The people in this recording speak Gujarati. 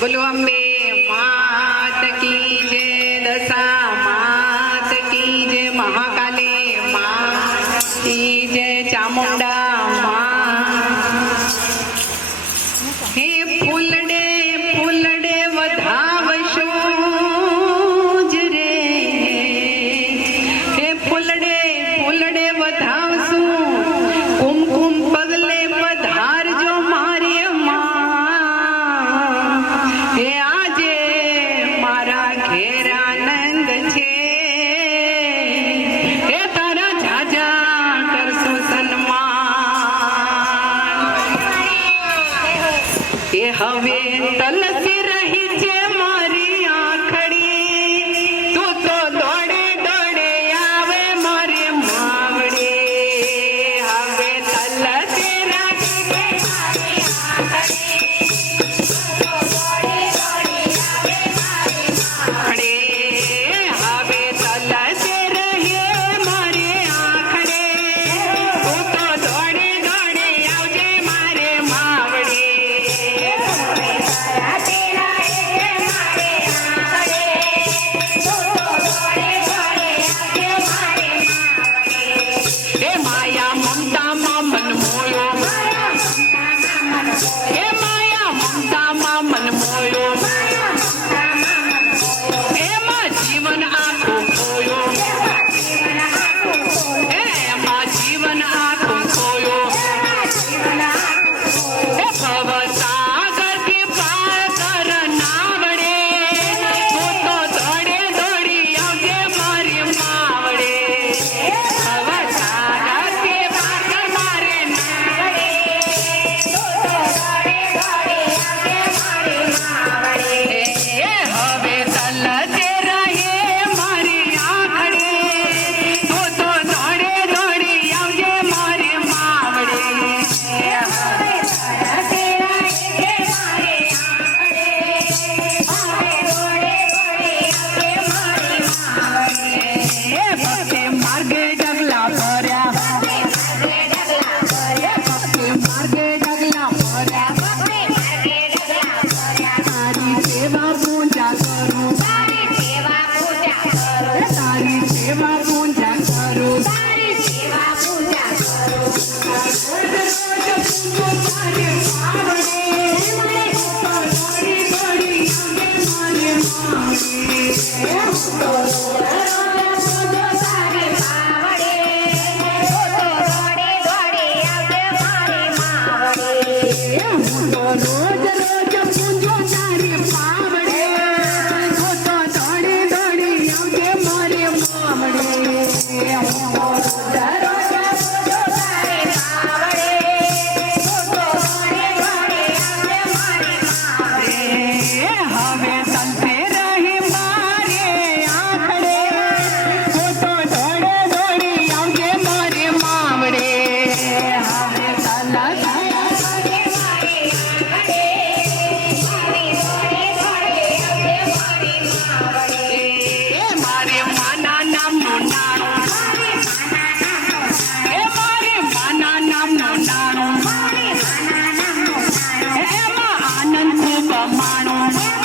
બોલો અંબે માત કી હવે તલસી રહી છે no. mano, mano.